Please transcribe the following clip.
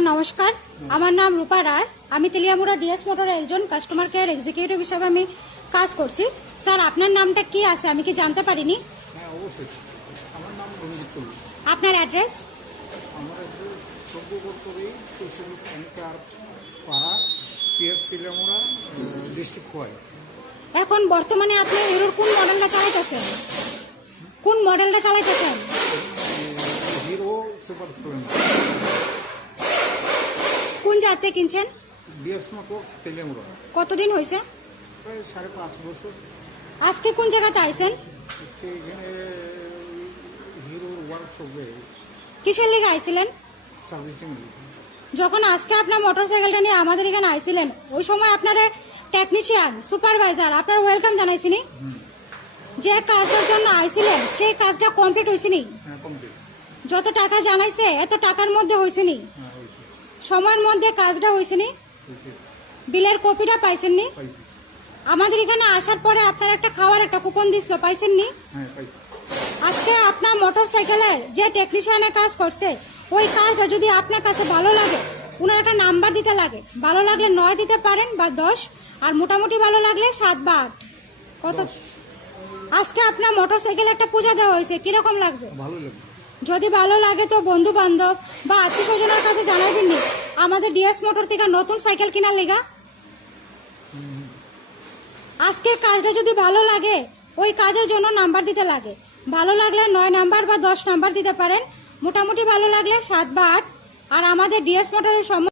Sir নমস্কার, আমার নাম রূপা রায়। আমি তেলিয়ামুড়া ডিএস মোটরের একজন কাস্টমার কেয়ার এক্সিকিউটিভ হিসাবে আমি কাজ করছি। স্যার আপনার নামটা কি আছে আমি কি জানতে পারিনি? হ্যাঁ অবশ্যই, আমার নাম রঞ্জিত তুলু। আপনার অ্যাড্রেস? আমার সভ্যকর্তরী সোশ্যালিস্ট অ্যাঙ্কার পাড়া, পিএস তেলিয়ামুড়া, ডিস্ট্রিক্ট খোয়াই। এখন বর্তমানে আপনি হিরোর কোন মডেলটা চালাইতেছেন? কোন মডেলটা চালাইতেছেন? হিরো সুপার স্প্লেন্ডার, কোন জায়গাতে কিনছেন? DS motors Teliamura. কতদিন হয়েছে? প্রায় 5.5 বছর। আজকে কোন জায়গাতে আইছেন? আজকে এখানে হিরোর ওয়ার্কশপে কিসের লিগে আইছিলেন? সার্ভিসিং। যখন আজকে আপনার মোটরসাইকেলটা নিয়ে আমাদের এখানে আইছিলেন ওই সময় আপনার টেকনিশিয়ান সুপারভাইজার আপনার ওয়েলকাম জানাইছিনি? যে কাজটার জন্য আইছিলেন সেই কাজটা কমপ্লিট হয়েছিনি? হ্যাঁ কমপ্লিট। যত টাকা জানাইছে এত টাকার মধ্যে হয়েছিনি? হ্যাঁ হয়েছে, সময়ের মধ্যে কাজটা হয়েছিনি? হয়েছে, বিলের কপিটা পাইছেননি? পাইছি। আমাদের এখানে আসার পরে আপনার একটা খাওয়ার একটা কুপন দিছিল, পাইছেননি? হ্যাঁ পাইছি। আজকে আপনার মোটরসাইকেলের যে টেকনিশিয়ানের কাজ করছে ওই কাজটা যদি আপনার কাছে ভালো লাগে উনার একটা নাম্বার দিতে লাগে। ভালো লাগলে 9 দিতে পারেন বা 10, আর মোটামুটি ভালো লাগলে 7 বা 8। কত? আজকে আপনার মোটরসাইকেলে একটা পূজা দেওয়া হয়েছে, কিরকম লাগছে? ভালো লাগে। যদি ভালো লাগে তো বন্ধু বান্ধব বা আত্মীয় স্বজনের কাছে জানাই দিননি আমাদের ডিএস মোটর থেকে নতুন সাইকেল কেনার লেগা। আজকের কাজটা যদি ভালো লাগে ওই কাজের জন্য নাম্বার দিতে লাগে। ভালো লাগলে 9 নাম্বার বা 10 নাম্বার দিতে পারেন, মোটামুটি ভালো লাগলে 7 বা 8। আর আমাদের ডিএস মোটরের